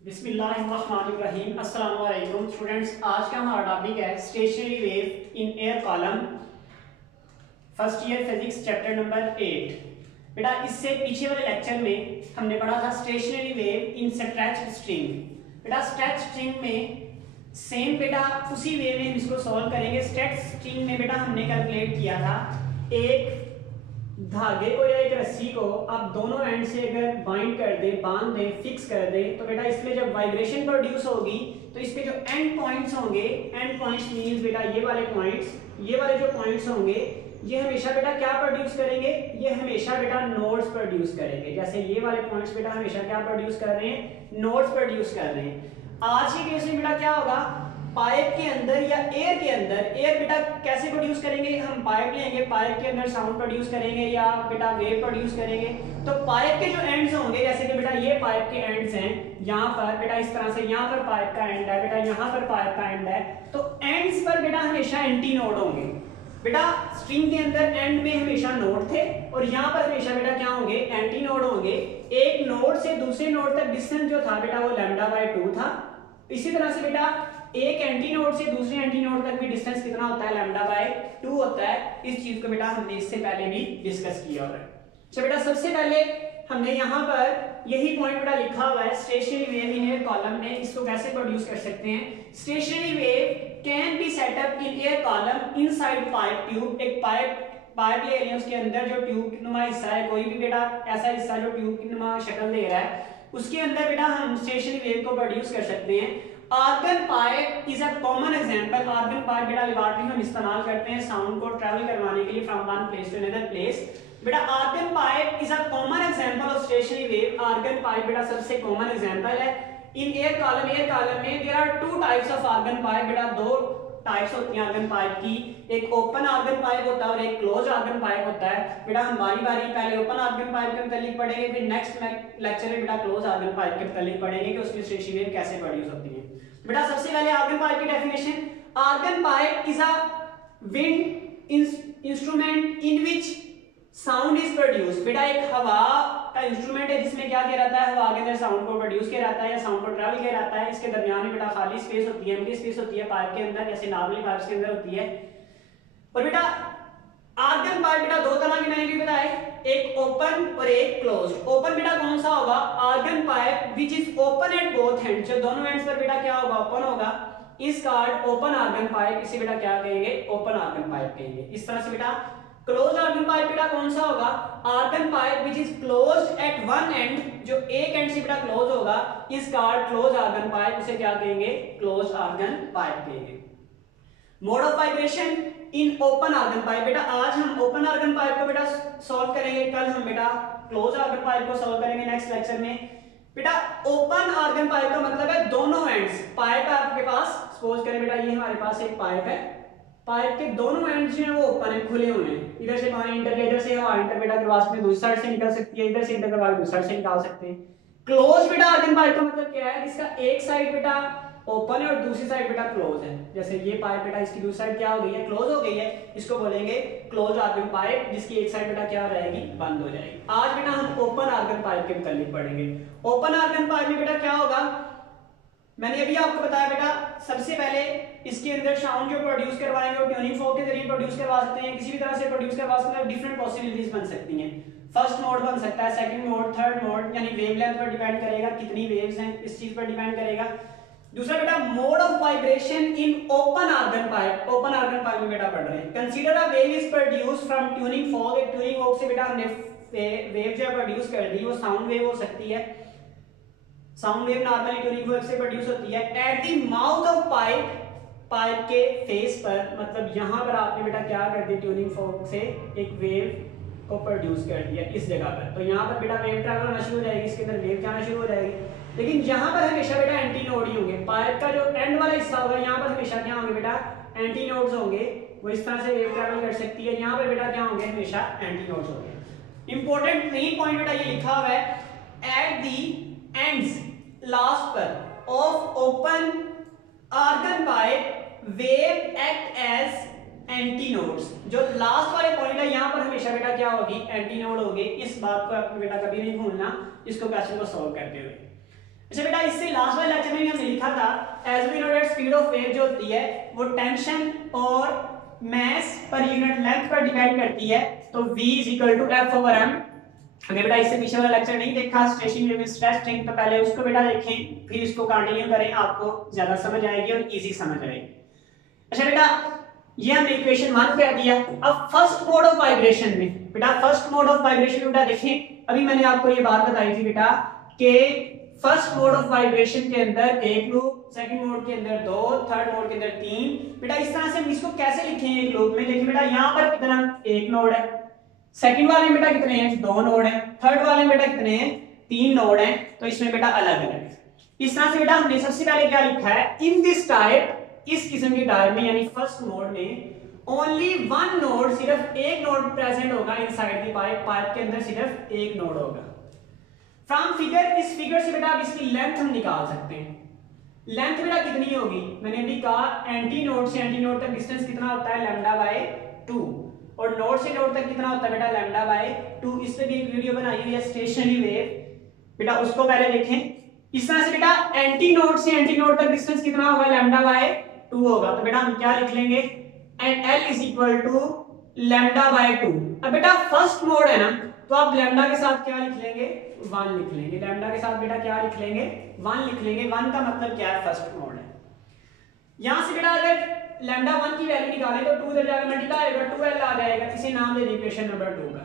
बिस्मिल्लाहिर्रहमानिर्रहीम। अस्सलाम वालेकुम स्टूडेंट्स, आज का हमारा टॉपिक है stationary wave in air column, first year physics chapter number 8। बेटा इससे पीछे वाले लेक्चर में हमने पढ़ा था stationary wave in stretched string. बेटा स्ट्रेच्ड स्ट्रिंग में सेम बेटा उसी वे में हम इसको सॉल्व करेंगे। स्ट्रेच्ड स्ट्रिंग में बेटा हमने कैलकुलेट किया था एक धागे को या एक रस्सी को आप दोनों एंड से अगर बाइंड कर दे, बांध दे, फिक्स कर दे, तो बेटा इसमें जब वाइब्रेशन प्रोड्यूस होगी तो इस पे जो एंड पॉइंट्स होंगे, एंड पॉइंट्स मींस बेटा ये वाले पॉइंट्स, ये वाले जो पॉइंट्स होंगे ये हमेशा बेटा क्या प्रोड्यूस करेंगे, ये हमेशा बेटा नोड्स प्रोड्यूस करेंगे। जैसे ये वाले पॉइंट्स बेटा हमेशा क्या प्रोड्यूस कर रहे हैं, नोड्स प्रोड्यूस कर रहे हैं। आज के केस में बेटा क्या होगा, पाइप के अंदर या एयर के अंदर, एयर बेटा कैसे प्रोड्यूस करेंगे, हम पाइप लेंगे, पाइप के अंदर साउंड प्रोड्यूस करेंगे या बेटा वेव प्रोड्यूस करेंगे। तो पाइप के जो एंड्स होंगे, जैसे कि बेटा ये पाइप के एंड्स हैं, यहाँ पर बेटा इस तरह से यहाँ पर पाइप का एंड है, बेटा यहाँ पर पाइप का एंड है, तो एंड्स पर बेटा हमेशा एंटी नोड होंगे। बेटा स्ट्रिंग के अंदर एंड में हमेशा नोड थे और यहाँ पर हमेशा बेटा क्या होंगे, एंटी नोड होंगे। एक नोड से दूसरे नोड तक डिस्टेंस जो था बेटा वो λ/2 था। इसी तरह से बेटा एक एंटी नोड से दूसरे एंटी नोड तक भी डिस्टेंस कितना होता है, λ/2 होता है। इस चीज को बेटा हमने इससे पहले भी डिस्कस किया हुआ है। अच्छा बेटा सबसे पहले हमने यहाँ पर यही पॉइंट बेटा लिखा हुआ है, stationary wave in air column में इसको कैसे प्रोड्यूस कर सकते हैं। Stationary wave can be set up in air column inside pipe tube. एक पाइप ले लिया, उसके अंदर जो ट्यूब नुमा हिस्सा है, कोई भी बेटा ऐसा हिस्सा जो ट्यूब की नुमा शक्ल दे रहा है, उसके अंदर बेटा हम स्टेशनरी वेव को प्रोड्यूस कर सकते हैं। Organ pipe is a common example. Organ pipe बेटा लेबोरेटरी में हम इस्तेमाल करते हैं साउंड को ट्रैवल करवाने के लिए from one place to another place. बेटा organ pipe is a common example of stationary wave. Organ pipe बेटा सबसे कॉमन एग्जांपल है in air column. Air column में there are two types of organ pipe. बेटा दो types होती हैं organ pipe की, एक ओपन आर्गन पाइप होता है और एक क्लोज आर्गन पाइप होता है। बेटा हम बारी बारी पहले ओपन आर्गन पाइप के मतलब पढ़ेंगे, फिर नेक्स्ट लेक्चर में बेटा क्लोज आर्गन पाइप के मतलब पढ़ेंगे कि उसमें स्टेशनरी वेव कैसे प्रोड्यूस होती है। बेटा सबसे पहले आर्गन पाइप की definition, organ pipe is a wind instrument in which sound is produce. बेटा एक हवा का इंस्ट्रूमेंट है जिसमें क्या किया रहता है, हवा के अंदर साउंड को प्रोड्यूस किया रहता है या साउंड को ट्रैवल किया रहता है। इसके दरमियान में बेटा खाली स्पेस होती है, एम्प्टी स्पेस होती है पाइप के अंदर, जैसे नॉर्मली पाइप्स के अंदर होती है। और बेटा आर्गन पाइप बेटा दो तरह के मैंने भी बताए, एक ओपन और एक क्लोज। ओपन बेटा कौन सा होगा, organ pipe which is open at both end, जो दोनों एंड्स पर बेटा क्या होगा, ओपन होगा, इस कॉल्ड ओपन आर्गन पाइप। इसे बेटा क्या कहेंगे, ओपन आर्गन पाइप कहेंगे। इस तरह से बेटा क्लोज आर्गन पाइप बेटा कौन सा होगा, organ pipe which is closed at one end, जो एक एंड से बेटा क्लोज होगा, इस कॉल्ड क्लोज आर्गन पाइप। इसे क्या कहेंगे, क्लोज आर्गन पाइप कहेंगे। Mode of vibration in open organ pipe. बेटा आज हम ओपन आर्गन पाइप को बेटा सॉल्व करेंगे, कल हम बेटा क्लोज आर्गन पाइप को सॉल्व करेंगे नेक्स्ट लेक्चर में। बेटा ओपन आर्गन पाइप का मतलब है दोनों एंड्स, पाइप है आपके पास, सपोज करें बेटा ये हमारे पास एक पाइप है, पाइप के दोनों एंड्स जो है वो ओपन है, खुले हुए हैं। इधर से पानी इंटर, इधर से हवा इंटर बेटा करवा में दूसरी साइड से निकल सकती है, इधर से इंटर करवा दूसरी साइड से निकाल सकते हैं। क्लोज बेटा आर्गन पाइप का मतलब क्या है, इसका एक साइड बेटा ओपन है और दूसरी साइड बेटा क्लोज है। जैसे ये पाइप बेटा इसकी दूसरी साइड क्या हो गई है, क्लोज हो गई है, इसको बोलेंगे क्लोज आर्गन पाइप, जिसकी एक साइड बेटा क्या हो जाएगी, बंद हो जाएगी। आज बेटा हम ओपन आर्गन पाइप के मतलब पढ़ेंगे। ओपन आर्गन पाइप में बेटा क्या होगा, मैंने अभी आपको बताया बेटा सबसे पहले इसके अंदर साउंड जो प्रोड्यूस करवाएंगे वो ट्यूनिंग फोर्क के जरिए प्रोड्यूस करवा सकते हैं, किसी भी तरह से प्रोड्यूस करवा सकते हैं। डिफरेंट पॉसिबिलिटीज बन सकती हैं, फर्स्ट मोड बन सकता है, सेकंड मोड, थर्ड मोड, यानी वेवलेंथ पर डिपेंड करेगा, कितनी वेव्स हैं इस चीज पर डिपेंड करेगा। दूसरा बेटा mode of vibration in open organ pipe. Open organ pipe में बेटा पढ़ रहे हैं, consider a wave is produced from tuning fork. एक ट्यूनिंग फोर्क से बेटा हमने वेव जो प्रोड्यूस कर दी, वो साउंड वेव हो सकती है, sound wave normally tuning fork से प्रोड्यूस होती है। At the mouth of pipe, pipe के फेस पर, मतलब यहां पर आपने बेटा क्या कर दी, ट्यूनिंग फोर्क से एक वेव को प्रोड्यूस कर दिया इस जगह पर, तो यहां पर बेटा वेव ट्रैवल होना शुरू हो जाएगी, इसके अंदर वेव जाना शुरू हो जाएगी। लेकिन यहां पर हमेशा बेटा एंटी नोड ही होंगे, पाइप का जो एंड वाला हिस्सा होगा यहां पर हमेशा क्या होंगे बेटा, एंटी नोड्स होंगे, वो इस तरह से वेव ट्रैवल कर सकती है। यहां पर बेटा क्या होंगे, हमेशा एंटी नोड्स होंगे। इंपॉर्टेंट मेन पॉइंट बेटा ये लिखा हुआ है, एट द एंड्स लास्ट पर of open organ pipe wave act as anti nodes. जो लास्ट वाले पॉइंट है यहां पर हमेशा बेटा क्या होगी, एंटी नोड होगी। इस बात को आपको बेटा कभी नहीं भूलना इसको क्वेश्चन को सॉल्व करते हुए। अच्छा बेटा, इससे लास्ट वाले लेक्चर में भी हमने लिखा था as we know that speed of wave जो होती है वो टेंशन और मास पर यूनिट लेंथ पर डिपेंड करती है, तो v = f/m। अगर बेटा इससे पीछे वाला लेक्चर नहीं देखा स्टेशनरी वेव स्ट्रेस स्ट्रिंग, तो पहले उसको बेटा देखें, फिर इसको कंटिन्यू करें, आपको ज्यादा समझ आएगी और इजी समझ आएगी। अच्छा बेटा, ये हमने इक्वेशन 1 कर दिया। अब फर्स्ट मोड ऑफ वाइब्रेशन में बेटा, फर्स्ट मोड ऑफ वाइब्रेशन बेटा देखें, अभी मैंने आपको ये बात बताई थी बेटा कि फर्स्ट मोड ऑफ वाइब्रेशन के अंदर एक लूप, सेकंड मोड के अंदर 2, थर्ड मोड के अंदर 3। बेटा इस तरह से हम इसको कैसे लिखेंगे एक लूप में? देखिए बेटा, यहाँ पर कितना, एक नोड है, सेकंड वाले में बेटा कितने हैं, 2 नोड हैं, थर्ड वाले में बेटा कितने हैं, 3 नोड हैं, तो इसमें बेटा अलग अलग। इस तरह से बेटा हमने सबसे पहले क्या लिखा है, इन दिस टाइप, इस किस्म की टाइप में यानी फर्स्ट मोड में ओनली वन नोड, सिर्फ एक नोड प्रेजेंट होगा इनसाइड द पाइप, पाइप के अंदर सिर्फ एक नोड होगा। फ्रॉम फिगर, इस फिगर से बेटा अब इसकी लेंथ हम निकाल सकते हैं। लेंथ बेटा कितनी होगी, मैंने अभी कहा एंटी नोड से एंटी नोड तक डिस्टेंस कितना होता है, λ/2, और नोड से नोड तक कितना होता है बेटा, λ/2। इस पे भी एक वीडियो बनाई हुई है स्टेशनरी वेव, बेटा उसको पहले देखें। इस तरह से बेटा एंटी नोड से एंटी नोड तक डिस्टेंस कितना होगा, λ/2 होगा, तो बेटा हम क्या लिख लेंगे, एंड L = λ/2। अब बेटा फर्स्ट मोड है ना, तो आप लैम्डा के साथ क्या लिख लेंगे, 1 लिख लेंगे। लैम्डा के साथ बेटा क्या लिख लेंगे, 1 लिख लेंगे। 1 का मतलब क्या है, फर्स्ट मोड है। यहां से बेटा अगर लैम्डा 1 की वैल्यू निकालें तो 2 इधर जाकर मल्टीप्लाई होगा, 2L आ जाएगा, इसे नाम दे दें इक्वेशन नंबर 2 का।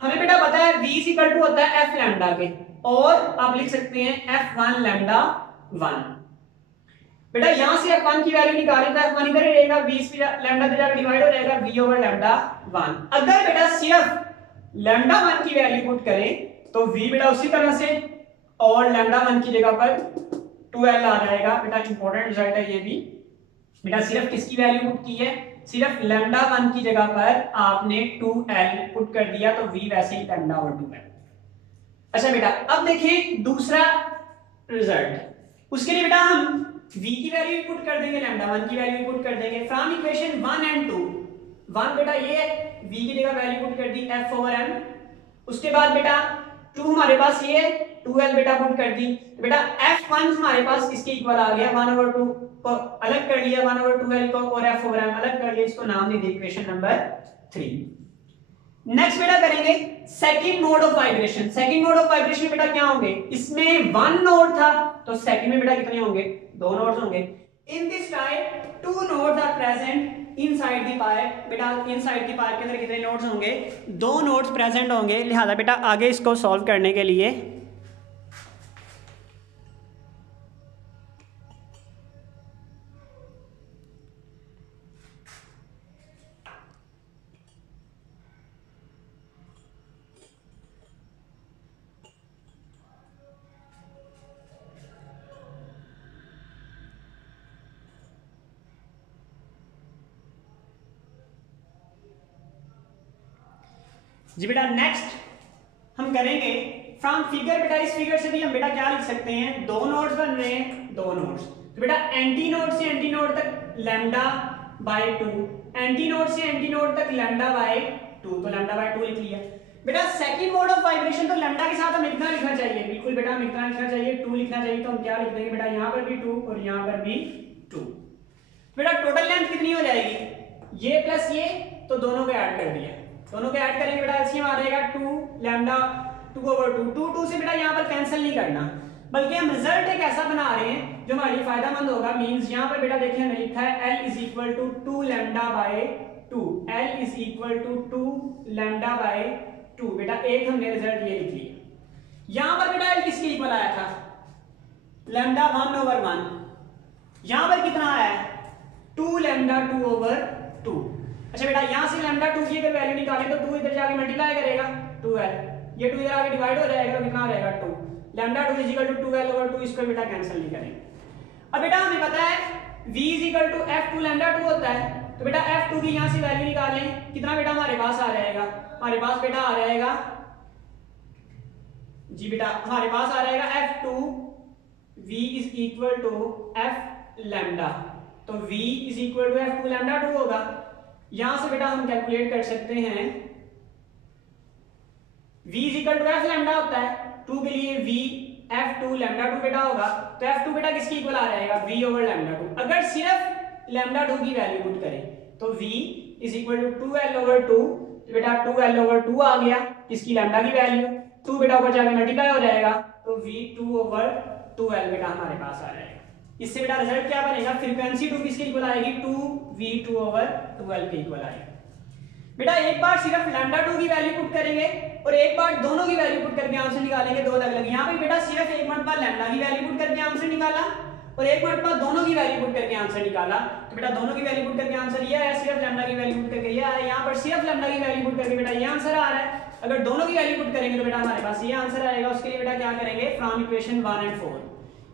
हमें बेटा पता है v = होता है f लैम्डा के, और आप लिख सकते हैं f1 λ1। बेटा यहां से f1 की वैल्यू निकालें तो f1 इधर रहेगा, v इस लैम्डा से जाकर डिवाइड हो जाएगा, v/λ1। अगर बेटा सिर्फ λ1 की वैल्यू पुट करें तो v बेटा उसी तरह से, और λ1 की जगह पर 2L आ जाएगा। बेटा इंपॉर्टेंट रिजल्ट है ये भी। बेटा सिर्फ किसकी वैल्यू पुट की है, सिर्फ λ1 की जगह पर आपने 2L पुट कर दिया, तो v वैसे ही λ/2 है। अच्छा बेटा अब देखिए दूसरा रिजल्ट, उसके लिए बेटा हम v की वैल्यू पुट कर देंगे, λ1 की वैल्यू पुट कर देंगे। फ्रॉम इक्वेशन 1 and 2, 1 बेटा ये v की जगह वैल्यू पुट कर दी f/m, उसके बाद बेटा 2 हमारे पास ये 2L बेटा पुट कर दी, तो बेटा f1 हमारे पास इसके इक्वल आ गया, 1/2 को अलग कर लिया 1/2L को, और f/m अलग कर लिया, इसको नाम दे दी इक्वेशन नंबर 3। नेक्स्ट बेटा करेंगे second mode of vibration. Second mode of vibration बेटा क्या होंगे, इसमें 1 नोड था, तो सेकंड में बेटा कितने होंगे, 2 नोड्स होंगे। In this type 2 nodes are present inside the pipe. बेटा इनसाइड द पाइप के अंदर कितने नोड्स होंगे, 2 नोड्स प्रेजेंट होंगे। लिहाजा बेटा आगे इसको सॉल्व करने के लिए जी बेटा नेक्स्ट हम करेंगे फ्रॉम फिगर। बेटा इस फिगर से भी हम बेटा क्या लिख सकते हैं, 2 नोड्स बन रहे हैं, 2 नोड्स, तो बेटा एंटी नोड से एंटी नोड तक λ/2, एंटी नोड से एंटी नोड तक λ/2, तो λ/2 लिख लिया। बेटा सेकंड मोड ऑफ वाइब्रेशन, तो लैम्डा के साथ हमें कितना लिखना चाहिए, बिल्कुल बेटा हमें कितना लिखना चाहिए, 2 लिखना चाहिए, तो हम क्या लिख देंगे बेटा, यहाँ पर भी 2 और यहाँ पर भी 2। बेटा टोटल लेंथ कितनी हो जाएगी, ये प्लस ये, तो दोनों को ऐड कर दिया, दोनों को ऐड करेंगे बेटा एलसीएम आ जाएगा 2λ/2। 2 से बेटा यहाँ पर कैंसिल नहीं करना, बल्कि हम रिजल्ट एक ऐसा बना रहे हैं जो हमारे लिए फायदेमंद होगा। मींस यहाँ पर बेटा देखिए हमने लिखा है L = 2λ/2, L = 2λ/2। बेटा एक हमने रिजल्ट ये लिख लिया। यहाँ पर बेटा L किसके इक्वल आया था, λ1/1। यहाँ पर कितना आया है, 2λ2/2। अच्छा बेटा यहाँ से λ2 की अगर वैल्यू निकालें तो 2 इधर जाके मल्टीप्लाई करेगा 2L, ये 2 इधर आके डिवाइड हो जाएगा, तो कितना हो जाएगा 2। λ2 = 2L/2, इसको बेटा कैंसिल नहीं करेंगे। अब बेटा हमें पता है v = f2λ2 होता है, तो बेटा f2 की यहाँ से वैल्यू निकालें, कितना बेटा हमारे पास आ जाएगा, हमारे पास बेटा आ जाएगा जी बेटा हमारे पास आ जाएगा f2 v = f λ, तो v = f2λ2 होगा। यहां से बेटा हम कैलकुलेट कर सकते हैं, v = f λ होता है, 2 के लिए v F2 लैम्डा 2 बेटा होगा, तो F2 बेटा किसके इक्वल आ जाएगा, V ओवर लैम्डा 2। अगर सिर्फ लैम्डा 2 की वैल्यू पुट करें तो V is equal to 2L over 2, तो बेटा 2L ओवर 2 आ गया किसकी, लैम्डा की वैल्यू, 2 बेटा ऊपर जाके मल्टीप्लाई हो जाएगा, तो V2 ओवर 2L बेटा हमारे पास आ जाएगा। इससे बेटा रिजल्ट क्या बनेगा, फ्रीक्वेंसी 2 किसके इक्वल आएगी, 2V2 ओवर 2L के इक्वल आएगी। बेटा एक बार सिर्फ लैम्डा 2 की वैल्यू पुट करेंगे और एक बार दोनों की वैल्यू पुट करके आंसर निकालेंगे, दो अलग अलग। यहाँ पे बेटा सिर्फ एक मरतबा लैम्डा की वैल्यू पुट करके आंसर निकाला और एक मरतबा दोनों की वैल्यू पुट करके आंसर निकाला, तो बेटा दोनों की वैल्यू पुट करके आंसर ये आया, सिर्फ लैम्डा की वैल्यू पुट करके ये आया। यहाँ पर सिर्फ लैम्डा की वैल्यू पुट करके बेटा ये आंसर आ रहा है। अगर दोनों की वैल्यू पुट करेंगे तो बेटा हमारे पास ये आंसर आएगा। उसके लिए बेटा क्या करेंगे, फ्रॉम इक्वेशन 1 एंड 4,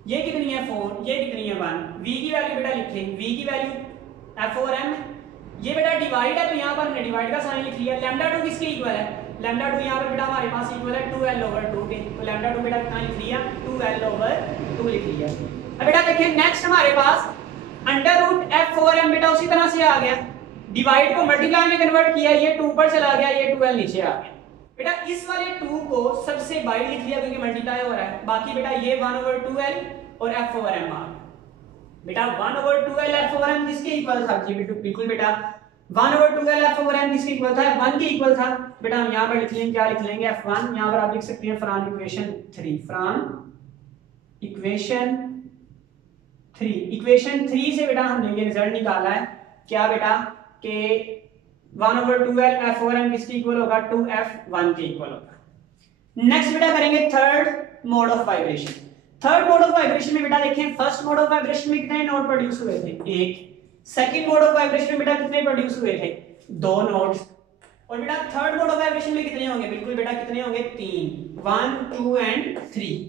ये कितनी है 4, ये कितनी है 1, v की वैल्यू बेटा लिखें, v की वैल्यू f ओवर m, ये बेटा डिवाइड है तो यहाँ पर हमने डिवाइड का साइन लिख लिया। लैम्डा 2 किसके इक्वल है, लैम्डा 2 यहाँ पर बेटा हमारे पास इक्वल है 2L ओवर 2 के, तो लैम्डा 2 बेटा कितना लिख लिया, 2L ओवर 2 लिख लिया। अब बेटा देखिए नेक्स्ट हमारे पास under root f over m बेटा उसी तरह से आ गया, डिवाइड को मल्टीप्लाई में कन्वर्ट किया, ये 2 ऊपर चला गया, ये 2L नीचे आ गया। बेटा इस वाले 2 को सबसे बाहर लिख लिया क्योंकि मल्टीप्लाई हो रहा है, बाकी बेटा ये 1 ओवर 2L और f ओवर m आ गया। बेटा 1 over 2L f over m किसके इक्वल था जी, बिल्कुल बेटा 1 over 2L f over m किसके इक्वल था, 1 के इक्वल था। बेटा हम यहाँ पर लिख लेंगे, क्या लिख लेंगे, f1, यहाँ पर आप लिख सकते हैं from equation 3, from equation 3, equation 3 से बेटा हमने ये रिजल्ट निकाला है क्या बेटा कि 1 over 2L f over m किसके इक्वल होगा, 2f1 के इक्वल होगा। नेक्स्ट बेटा करेंगे third mode of vibration. Third mode of vibration में बेटा देखें, फर्स्ट मोड ऑफ वाइब्रेशन में कितने नोड प्रोड्यूस हुए थे, एक। सेकंड मोड ऑफ वाइब्रेशन में बेटा कितने प्रोड्यूस हुए थे, 2 नोड्स। और बेटा थर्ड मोड ऑफ वाइब्रेशन में कितने होंगे, बिल्कुल बेटा कितने होंगे, 3, 1 2 एंड 3।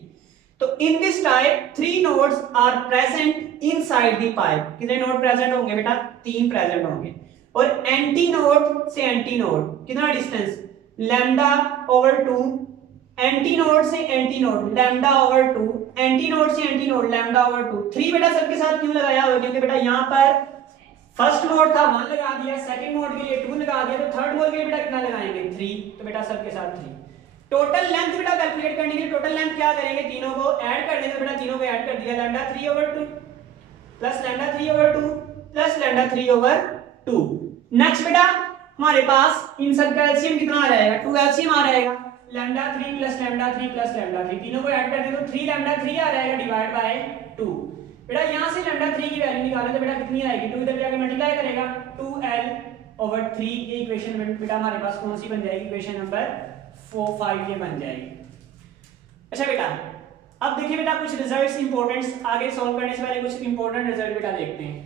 तो in this type 3 nodes are present inside the pipe. कितने नोड प्रेजेंट होंगे बेटा, 3 प्रेजेंट होंगे। और एंटी नोड से एंटी नोड कितना distance, lambda over 2, anti node से anti node lambda over 2, anti node से एंटी नोड लैम्डा ओवर 2। 3 बेटा सबके साथ क्यों लगाया हुआ, क्योंकि बेटा यहाँ पर फर्स्ट मोड था 1 लगा दिया, सेकंड मोड के लिए 2 लगा दिया, तो थर्ड मोड के लिए बेटा कितना लगाएंगे, 3, तो बेटा सबके साथ 3। टोटल लेंथ बेटा कैलकुलेट करने के लिए टोटल लेंथ क्या करेंगे, तीनों को ऐड कर देंगे। बेटा तीनों को ऐड कर दिया, lambda 3 over 2 plus lambda 3 over 2 plus lambda 3 over 2। Next बेटा हमारे पास इन सब का एलसीएम कितना आ जाएगा, 2 एलसीएम आ जाएगा, lambda 3 plus lambda 3 plus lambda 3, तीनों को ऐड कर दें तो 3 लैम्डा 3 आ जाएगा डिवाइड बाय 2। बेटा यहां से लैम्डा 3 की वैल्यू निकाले तो बेटा कितनी आएगी, 2 इधर जाके मल्टीप्लाई करेगा, 2L ओवर 3। ये इक्वेशन बेटा हमारे पास कौन सी बन जाएगी, इक्वेशन नंबर 4 5 ये बन जाएगी। अच्छा बेटा अब देखिए बेटा कुछ रिजल्ट्स इंपॉर्टेंट, आगे सॉल्व करने से पहले कुछ इंपॉर्टेंट रिजल्ट बेटा देखते हैं।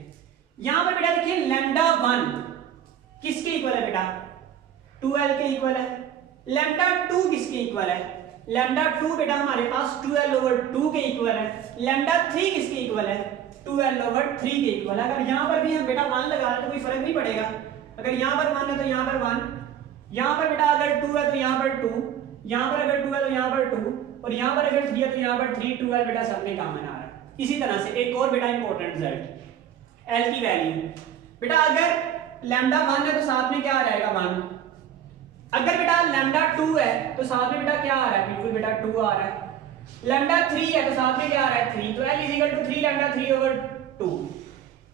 यहां पर बेटा देखिए लैम्डा 1 किसके इक्वल है बेटा, 2L के इक्वल है। लैम्डा 2 किसके इक्वल है, लैम्डा 2 बेटा हमारे पास 2L ओवर 2 के इक्वल है। लैम्डा 3 किसके इक्वल है, 2L ओवर 3 के इक्वल है। अगर यहां पर भी हम बेटा 1 लगा तो कोई फर्क नहीं पड़ेगा, अगर यहां पर 1 है तो यहां पर 1, यहां पर बेटा अगर 2 है तो यहां पर 2, यहां पर अगर 2 है तो यहां पर 2, और यहां पर अगर 3 है तो यहां पर 3, 2L बेटा सब में कॉमन आ रहा है। इसी तरह से एक और बेटा इंपॉर्टेंट रिजल्ट, L की वैल्यू बेटा अगर लैम्डा 1 है तो साथ में क्या आ जाएगा, 1। अगर बेटा लैम्डा 2 है तो साथ में बेटा क्या आ रहा है, बिल्कुल बेटा 2 आ रहा है। लैम्डा 3 है तो साथ में क्या आ रहा है, 3, तो L is equal to 3 lambda 3 over 2।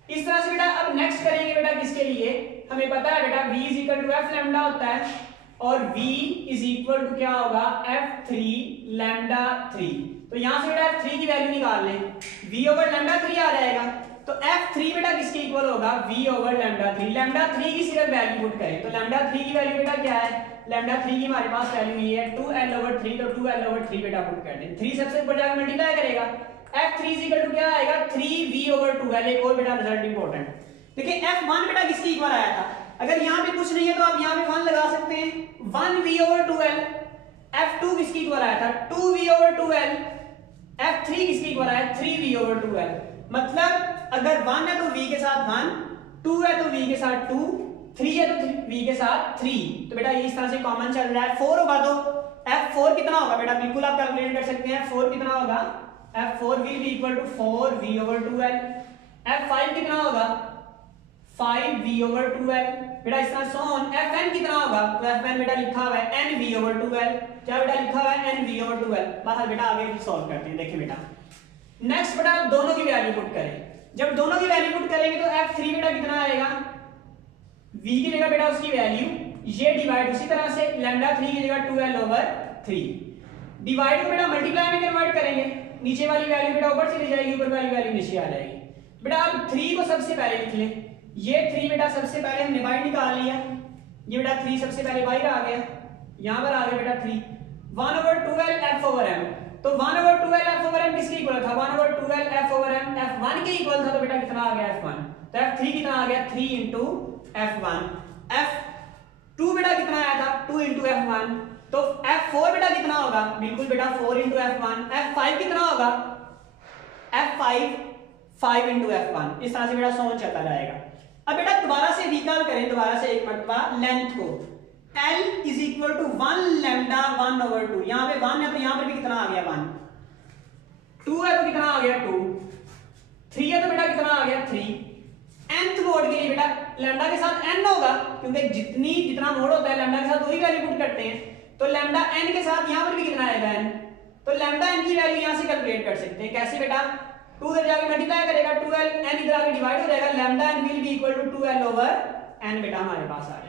इस तरह से बेटा अब नेक्स्ट करेंगे बेटा किसके लिए, हमें पता है बेटा V is equal to f lambda होता है और V इज इक्वल टू क्या होगा, f3 लैम्डा 3। तो यहां से बेटा f3 की वैल्यू निकाल लें, V ओवर लैम्डा 3 आ जाएगा, तो f3 बेटा किसके इक्वल होगा, V ओवर लैम्डा 3। लैम्डा 3 की सिर्फ वैल्यू पुट करें तो लैम्डा 3 की वैल्यू बेटा क्या है, लैम्डा 3 की हमारे पास वैल्यू ये है 2L ओवर 3, तो 2L ओवर 3 बेटा पुट कर दें, 3 सबसे ऊपर जाकर मल्टीप्लाई करेगा, f3 इज इक्वल टू क्या आएगा, 3V ओवर 2L। एक और बेटा रिजल्ट इंपॉर्टेंट देखिए, f1 बेटा किसके इक्वल आया था, अगर यहां पे कुछ नहीं है तो आप यहां पे 1 लगा सकते हैं, 1V ओवर 2L। f2 किसके इक्वल आया था, 2V ओवर 2L। f3 किसके इक्वल आया, 3V ओवर 2L। मतलब अगर 1 है तो V के साथ 1, 2 है तो V के साथ 2, 3 है तो V के साथ 3, तो बेटा ये इस तरह से कॉमन चल रहा है। 4 होगा तो f4 कितना होगा बेटा, बिल्कुल आप कैलकुलेट कर सकते हैं, f4 कितना होगा, f4 will be equal to 4V over 2L। f5 कितना होगा, 5V over 2L। बेटा इस तरह सो ऑन। fn कितना होगा, तो fn बेटा लिखा हुआ है nV over 2L। क्या बेटा लिखा हुआ है NV/2L। बस बेटा आगे सॉल्व करते हैं। देखिए बेटा नेक्स्ट बेटा दोनों की वैल्यू पुट करें। जब दोनों की वैल्यू पुट करेंगे तो F3 बेटा कितना आएगा, V की जगह बेटा उसकी वैल्यू, ये डिवाइड उसी तरह से λ3 की जगह 2L/3, डिवाइड को बेटा मल्टीप्लाई में कन्वर्ट करेंगे, नीचे वाली वैल्यू बेटा ऊपर चली जाएगी, ऊपर वाली वैल्यू नीचे आ जाएगी। बेटा अब 3 को सबसे पहले लिख लें, ये 3 बेटा सबसे पहले हमने बाहर निकाल लिया, ये बेटा 3 सबसे पहले बाहर आ गया, यहां पर आ गया बेटा 3 1/2L F/m। तो 1/2L F/m किसके इक्वल था, 1/2L F/m F1 के इक्वल था। तो बेटा कितना आ गया F1, तो F3 कितना आ गया 3 into F1। F2 बेटा कितना आया था 2 into F1। तो F4 बेटा कितना होगा, बिल्कुल बेटा 4 into F1। F5 कितना होगा, F5 5 into F1। इस तरह से बेटा सॉल्व चलता जाएगा। अब बेटा दोबारा से रिकॉल करें, दोबारा से एक मरतबा लेंथ को, L is equal to 1 lambda 1/2। यहाँ पे 1 है तो यहाँ पर भी कितना आ गया 1, 2 है तो कितना आ गया 2, 3 है तो बेटा कितना आ गया 3। nth मोड के लिए बेटा लैम्डा के साथ n होगा, क्योंकि जितना मोड होता है लैम्डा के साथ वही वैल्यू पुट करते हैं। तो लैम्डा n के साथ यहाँ पर भी कितना आएगा n, तो लैम्डा n की वैल्यू यहाँ से कैलकुलेट कर सकते हैं। कैसे बेटा, 2 इधर जाके मल्टीप्लाई करेगा, 2L n इधर आके डिवाइड हो जाएगा, lambda n will be equal to 2L/n बेटा हमारे पास आ जाएगा।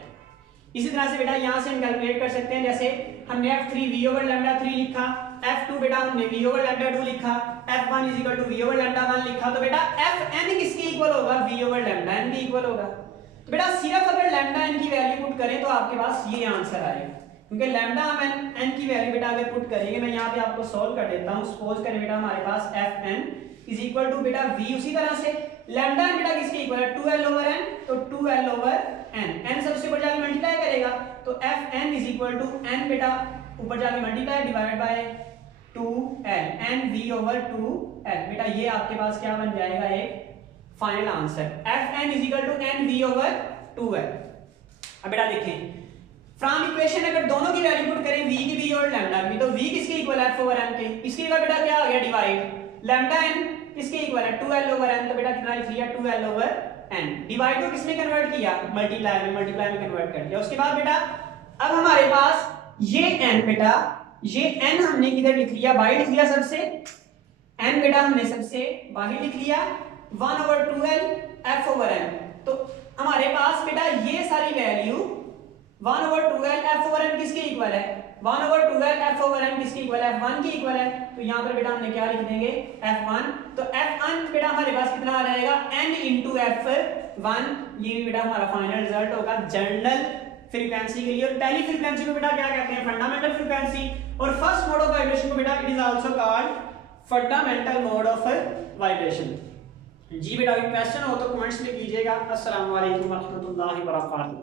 इसी तरह से बेटा यहाँ से हम कैलकुलेट कर सकते हैं, जैसे हमने F3 V/λ3 लिखा, F2 बेटा हमने V/λ2 लिखा, F1 is equal to V/λ1 लिखा। तो बेटा Fn किसके इक्वल होगा, V/λn के इक्वल होगा। तो बेटा सिर्फ अगर लैम्डा n की वैल्यू पुट करें तो आपके पास ये आंसर आएगा, क्योंकि लैम्डा हम n की वैल्यू बेटा अगर पुट करेंगे, मैं यहाँ पे आपको सॉल्व कर देता हूँ। सपोज करें बेटा हमारे पास Fn इज इक्वल टू बेटा V, उसी तरह से लैम्डा n बेटा किसके इक्वल है 2L/n, तो 2L/n, n सबसे ऊपर जाके मल्टीप्लाई करेगा, तो Fn is equal to n बेटा ऊपर जाके multiply divide by 2L, NV/2L। बेटा ये आपके पास क्या बन जाएगा, एक final answer, Fn is equal to NV/2L। अब बेटा देखें फ्रॉम इक्वेशन अगर दोनों की वैल्यू पुट करें, V की भी और लैम्डा की, तो V किसके इक्वल है F/m के, इसकी जगह बेटा क्या आ गया डिवाइड, लैम्डा n किसके इक्वल है 2L/n, तो बेटा कितना लिख लिया 2L/n। डिवाइड को किसमें कन्वर्ट किया, मल्टीप्लाई में कन्वर्ट कर दिया। उसके बाद बेटा अब हमारे पास ये n बेटा, ये n हमने किधर लिख लिया, बाहर लिख लिया, सबसे n बेटा हमने सबसे बाहर लिख लिया 1/2L F/m। तो हमारे पास बेटा ये सारी वैल्यू 1/2L F/m किसके इक्वल है, 1/2L F/m किसके इक्वल है, F1 के इक्वल है। तो यहाँ पर बेटा हमने क्या लिख देंगे F1। तो F1 बेटा हमारे पास कितना आ जाएगा n into F1। ये भी बेटा हमारा फाइनल रिजल्ट होगा जनरल फ्रीक्वेंसी के लिए। और पहली फ्रीक्वेंसी को बेटा क्या कहते हैं, फंडामेंटल फ्रीक्वेंसी, और फर्स्ट मोड ऑफ वाइब्रेशन को बेटा it is also called fundamental mode of vibration. जी बेटा क्वेश्चन हो तो कमेंट्स में कीजिएगा। अस्सलाम वालेकुम व रहमतुल्लाहि व बरकातहू।